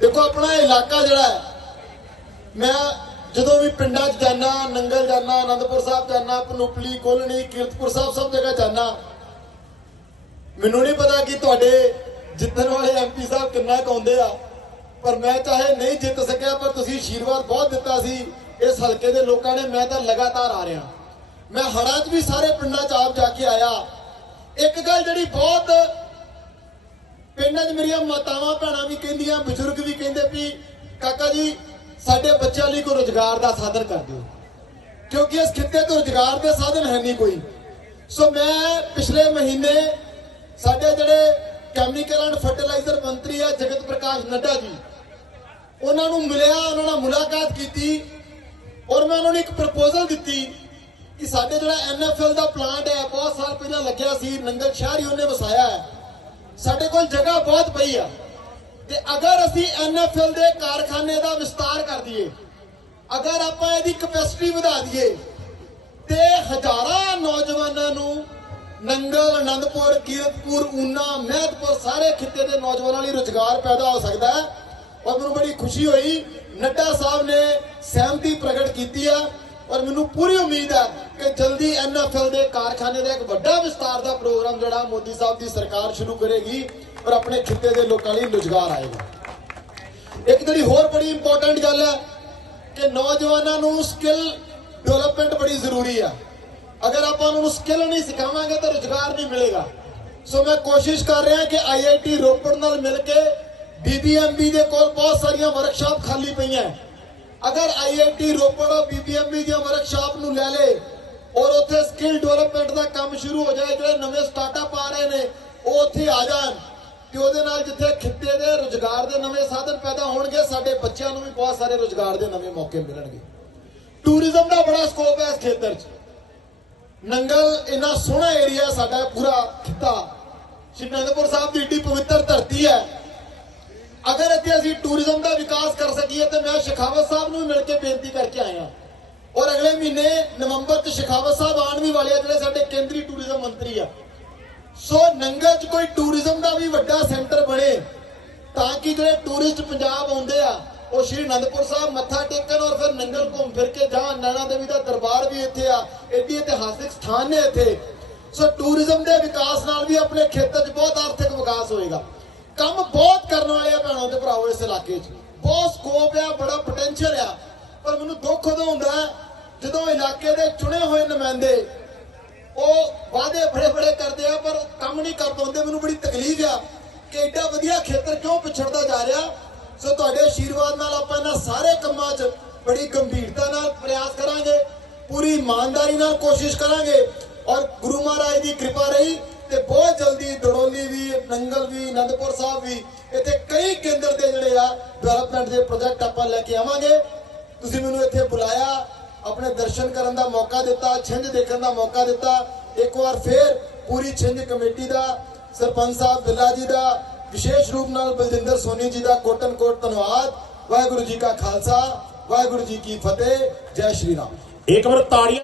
ਦੇਖੋ, ਆਪਣਾ ਇਲਾਕਾ ਜਿਹੜਾ ਹੈ, ਮੈਂ ਜਦੋਂ ਵੀ ਪਿੰਡਾਂ 'ਚ ਜਾਣਾ ਨੰਗਲ ਜਾਣਾ ਅਨੰਦਪੁਰ ਸਾਹਿਬ ਜਾਣਾ ਪਨੂਪਲੀ, ਕੋਲਣੀ, ਕੀਰਤਪੁਰ ਸਾਹਿਬ ਸਭ ਜਗ੍ਹਾ ਜਾਣਾ ਮੈਨੂੰ ਨਹੀਂ ਪਤਾ ਕਿ ਤੁਹਾਡੇ ਜਿੱਤਣ ਵਾਲੇ ਐਮਪੀ ਸਾਹਿਬ ਕਿੰਨਾ ਕਾਉਂਦੇ ਆ, ਪਰ ਮੈਂ ਚਾਹੇ ਨਹੀਂ ਜਿੱਤ ਸਕਿਆ, ਪਰ ਤੁਸੀਂ ਆਸ਼ੀਰਵਾਦ ਬਹੁਤ ਦਿੱਤਾ ਸੀ ਇਸ ਹਲਕੇ ਦੇ ਲੋਕਾਂ ਨੇ, ਮੈਂ ਤਾਂ ਲਗਾਤਾਰ ਆ ਰਿਹਾ। ਮੈਂ ਹੜਾਂ 'ਚ ਵੀ ਸਾਰੇ ਪਿੰਡਾਂ 'ਚ ਆਪ ਜਾ ਕੇ ਆਇਆ। ਇੱਕ ਗੱਲ ਜਿਹੜੀ ਬਹੁਤ ਪਿੰਡਾਂ 'ਚ ਮੇਰੀਆਂ ਮਾਤਾਵਾਂ ਭੈਣਾਂ ਵੀ ਕਹਿੰਦੀਆਂ, ਬਜ਼ੁਰਗ ਵੀ ਕਹਿੰਦੇ ਵੀ ਕਾਕਾ ਜੀ, ਸਾਡੇ ਬੱਚਿਆਂ ਲਈ ਕੋਈ ਰੋਜ਼ਗਾਰ ਦਾ ਸਾਧਨ ਕਰ ਦਿਓ। ਕਿਉਂਕਿ ਇਸ ਖਿੱਤੇ ਤੋਂ ਰੋਜ਼ਗਾਰ ਦੇ ਸਾਧਨ ਹੈ ਨਹੀਂ ਕੋਈ। ਸੋ ਮੈਂ ਪਿਛਲੇ ਮਹੀਨੇ ਸਾਡੇ ਜਿਹੜੇ ਕੈਮੀਕਲ ਐਂਡ ਫਰਟੀਲਾਈਜ਼ਰ ਮੰਤਰੀ ਆ ਜਗਤ ਪ੍ਰਕਾਸ਼ ਨੱਡਾ ਜੀ, ਉਹਨਾਂ ਨੂੰ ਮਿਲਿਆ, ਉਹਨਾਂ ਨਾਲ ਮੁਲਾਕਾਤ ਕੀਤੀ ਔਰ ਮੈਂ ਉਹਨਾਂ ਨੂੰ ਇੱਕ ਪ੍ਰਪੋਜ਼ਲ ਦਿੱਤੀ ਕਿ ਸਾਡੇ ਜਿਹੜਾ ਐਨਐਫਐਲ ਦਾ ਪਲਾਂਟ ਹੈ, ਬਹੁਤ ਸਾਲ ਪਹਿਲਾਂ ਲੱਗਿਆ ਸੀ, ਨੰਗਲ ਸ਼ਹਿਰ ਹੀ ਉਹਨੇ ਵਸਾਇਆ ਹੈ। ਸਾਡੇ ਕੋਲ ਜਗ੍ਹਾ ਬਹੁਤ ਪਈ ਆ। ਤੇ ਅਗਰ ਅਸੀਂ ਐਨਐਫਐਲ ਦੇ ਕਾਰਖਾਨੇ ਦਾ ਵਿਸਤਾਰ ਕਰ ਦਈਏ, ਅਗਰ ਆਪਾਂ ਇਹਦੀ ਕਪੈਸਿਟੀ ਵਧਾ ਦਈਏ, ਤੇ ਹਜ਼ਾਰਾਂ ਨੌਜਵਾਨਾਂ ਨੂੰ ਨੰਗਲ ਆਨੰਦਪੁਰ ਕੀਰਤਪੁਰ, ਊਨਾ, ਮਹਿਤਪੁਰ ਸਾਰੇ ਖਿੱਤੇ ਦੇ ਨੌਜਵਾਨਾਂ ਲਈ ਰੁਜ਼ਗਾਰ ਪੈਦਾ ਹੋ ਸਕਦਾ ਹੈ। ਔਰ ਮੈਨੂੰ ਬੜੀ ਖੁਸ਼ੀ ਹੋਈ, ਨੱਡਾ ਸਾਹਿਬ ਨੇ ਸਹਿਮਤੀ ਪ੍ਰਗਟ ਕੀਤੀ ਆ। ਔਰ ਮੈਨੂੰ ਪੂਰੀ ਉਮੀਦ ਹੈ ਕਿ ਜਲਦੀ ਐਨਐਫਐਲ ਦੇ ਕਾਰਖਾਨੇ ਦਾ ਇੱਕ ਵੱਡਾ ਵਿਸਤਾਰ ਦਾ ਪ੍ਰੋਗਰਾਮ ਜਿਹੜਾ ਮੋਦੀ ਸਾਹਿਬ ਦੀ ਸਰਕਾਰ ਸ਼ੁਰੂ ਕਰੇਗੀ ਔਰ ਆਪਣੇ ਖਿੱਤੇ ਦੇ ਲੋਕਾਂ ਲਈ ਰੁਜ਼ਗਾਰ ਆਏਗਾ। ਇੱਕ ਜਿਹੜੀ ਹੋਰ ਬੜੀ ਇੰਪੋਰਟੈਂਟ ਗੱਲ ਹੈ ਕਿ ਨੌਜਵਾਨਾਂ ਨੂੰ ਸਕਿੱਲ ਡਿਵੈਲਪਮੈਂਟ ਬੜੀ ਜ਼ਰੂਰੀ ਹੈ ਅਗਰ ਆਪਾਂ ਉਹਨਾਂ ਨੂੰ ਸਕਿੱਲ ਨਹੀਂ ਸਿਖਾਵਾਂਗੇ ਤਾਂ ਰੁਜ਼ਗਾਰ ਨਹੀਂ ਮਿਲੇਗਾ। ਸੋ ਮੈਂ ਕੋਸ਼ਿਸ਼ ਕਰ ਰਿਹਾ ਕਿ ਆਈਆਈਟੀ ਰੋਪੜ ਨਾਲ ਮਿਲ ਕੇ ਬੀਬੀਐਮਬੀ ਦੇ ਕੋਲ ਬਹੁਤ ਸਾਰੀਆਂ ਵਰਕਸ਼ਾਪ ਖਾਲੀ ਪਈਆਂ। ਅਗਰ ਆਈਆਈਟੀ ਰੋਪੜ ਔਰ ਬੀਬੀਐਮਬੀ ਦੀਆਂ ਵਰਕਸ਼ਾਪ ਨੂੰ ਲੈ ਲੇ ਔਰ ਉੱਥੇ ਸਕਿੱਲ ਡਿਵੈਲਪਮੈਂਟ ਦਾ ਕੰਮ ਸ਼ੁਰੂ ਹੋ ਜਾਏ, ਜਿਹੜੇ ਨਵੇਂ ਸਟਾਰਟਅਪ ਆ ਰਹੇ ਨੇ, ਉਹ ਉੱਥੇ ਆ ਜਾਣ ਤੇ ਉਹਦੇ ਨਾਲ ਜਿੱਥੇ ਖਿੱਤੇ ਦੇ ਰੁਜ਼ਗਾਰ ਦੇ ਨਵੇਂ ਸਾਧਨ ਪੈਦਾ ਹੋਣਗੇ, ਸਾਡੇ ਬੱਚਿਆਂ ਨੂੰ ਵੀ ਬਹੁਤ ਸਾਰੇ ਰੁਜ਼ਗਾਰ ਦੇ ਨਵੇਂ ਮੌਕੇ ਮਿਲਣਗੇ। ਟੂਰਿਜ਼ਮ ਦਾ ਬੜਾ ਸਕੋਪ ਹੈ ਇਸ ਖੇਤਰ 'ਚ। ਨੰਗਲ ਇੰਨਾ ਸੋਹਣਾ ਏਰੀਆ ਸਾਡਾ ਪੂਰਾ ਖਿੱਤਾ। ਸ਼੍ਰੀ ਅਨੰਦਪੁਰ ਸਾਹਿਬ ਦੀ ਏਡੀ ਪਵਿੱਤਰ ਧਰਤੀ ਹੈ। ਅਗਰ ਇੱਥੇ ਅਸੀਂ ਟੂਰਿਜ਼ਮ ਦਾ ਵਿਕਾਸ ਕਰ ਸਕੀਏ ਤੇ ਮੈਂ ਸ਼ਿਖਾਵਤ ਸਾਹਿਬ ਨੂੰ ਮਿਲ ਕੇ ਬੇਨਤੀ ਕਰਕੇ ਆਇਆ। ਔਰ ਅਗਲੇ ਮਹੀਨੇ ਨਵੰਬਰ 'ਚ ਸ਼ਿਖਾਵਤ ਸਾਹਿਬ ਆਉਣ ਵੀ ਵਾਲੇ ਆ, ਜਿਹੜੇ ਸਾਡੇ ਕੇਂਦਰੀ ਟੂਰਿਜ਼ਮ ਮੰਤਰੀ ਆ। ਸੋ ਨੰਗਲ 'ਚ ਕੋਈ ਟੂਰਿਜ਼ਮ ਦਾ ਵੀ ਵੱਡਾ ਸੈਂਟਰ ਬਣੇ, ਤਾਂ ਕਿ ਜਿਹੜੇ ਟੂਰਿਸਟ ਪੰਜਾਬ ਆਉਂਦੇ ਆ, ਉਹ ਸ਼੍ਰੀ ਅਨੰਦਪੁਰ ਸਾਹਿਬ ਮੱਥਾ ਟੇਕਣ ਔਰ ਫਿਰ ਨੰਗਲ ਘੁੰਮ ਫਿਰ ਕੇ ਜਾਣ ਨੈਣਾ ਦੇਵੀ ਦਾ ਦਰਬਾਰ ਵੀ ਇੱਥੇ ਆ ਏਡੀ ਇਤਿਹਾਸਿਕ ਸਥਾਨ ਨੇ ਇੱਥੇ। ਸੋ ਟੂਰਿਜ਼ਮ ਦੇ ਵਿਕਾਸ ਨਾਲ ਵੀ ਆਪਣੇ ਖੇਤਰ 'ਚ ਬਹੁਤ ਆਰਥਿਕ ਵਿਕਾਸ ਹੋਏਗਾ। ਕੰਮ ਬਹੁਤ ਕਰਨ ਵਾਲੇ ਆ ਭੈਣੋ ਤੇ ਭਰਾਵੋ ਇਸ ਇਲਾਕੇ 'ਚ। ਬਹੁਤ ਸਕੋਪ ਆ, ਬੜਾ ਪੋਟੈਂਸ਼ੀਅਲ ਆ। ਪਰ ਮੈਨੂੰ ਦੁੱਖ ਉਦੋਂ ਹੁੰਦਾ ਜਦੋਂ ਇਲਾਕੇ ਦੇ ਚੁਣੇ ਹੋਏ ਨੁਮਾਇੰਦੇ ਉਹ ਵਾਅਦੇ ਬੜੇ ਬੜੇ ਕਰਦੇ ਆ, ਪਰ ਕੰਮ ਨਹੀਂ ਕਰ ਪਾਉਂਦੇ ਮੈਨੂੰ ਬੜੀ ਤਕਲੀਫ ਆ ਕਿ ਐਡਾ ਵਧੀਆ ਖੇਤਰ ਕਿਉਂ ਪਿਛੜਦਾ ਜਾ ਰਿਹਾ। ਸੋ ਤੁਹਾਡੇ ਆਸ਼ੀਰਵਾਦ ਨਾਲ ਆਪਾਂ ਇਹਨਾਂ ਸਾਰੇ ਕੰਮਾਂ 'ਚ ਬੜੀ ਗੰਭੀਰਤਾ ਨਾਲ ਪ੍ਰਯਾਸ ਕਰਾਂਗੇ, ਪੂਰੀ ਇਮਾਨਦਾਰੀ ਨਾਲ ਕੋਸ਼ਿਸ਼ ਕਰਾਂਗੇ। ਔਰ ਗੁਰੂ ਮਹਾਰਾਜ ਦੀ ਕਿਰਪਾ ਰਹੀ ਤੇ ਬਹੁਤ ਜਲਦੀ ਦੜੋਲੀ ਵੀ, ਨੰਗਲ ਵੀ, ਅਨੰਦਪੁਰ ਸਾਹਿਬ ਵੀ, ਇੱਥੇ ਕਈ ਕੇਂਦਰ ਦੇ ਜਿਹੜੇ ਆ ਡਿਵੈਲਪਮੈਂਟ ਦੇ ਪ੍ਰੋਜੈਕਟ ਆਪਾਂ ਲੈ ਕੇ ਆਵਾਂਗੇ। ਤੁਸੀਂ ਮੈਨੂੰ ਇੱਥੇ ਬੁਲਾਇਆ, ਆਪਣੇ ਦਰਸ਼ਨ ਕਰਨ ਦਾ ਮੌਕਾ ਦਿੱਤਾ, ਛਿੰਝ ਦੇਖਣ ਦਾ ਮੌਕਾ ਦਿੱਤਾ। ਇੱਕ ਵਾਰ ਫੇਰ ਪੂਰੀ ਛਿੰਝ ਕਮੇਟੀ ਦਾ, ਸਰਪੰਚ ਸਾਹਿਬ ਬਿੱਲਾ ਜੀ ਦਾ, ਵਿਸ਼ੇਸ਼ ਰੂਪ ਨਾਲ ਬਲਜਿੰਦਰ ਸੋਨੀ ਜੀ ਦਾ ਕੋਟਨ ਕੋਟ ਧੰਨਵਾਦ। ਵਾਹਿਗੁਰੂ ਜੀ ਕਾ ਖਾਲਸਾ, ਵਾਹਿਗੁਰੂ ਜੀ ਕੀ ਫਤਿਹ, ਜੈ ਸ਼੍ਰੀ ਰਾਮ। ਇੱਕ ਵਾਰ ਤਾੜੀਆਂ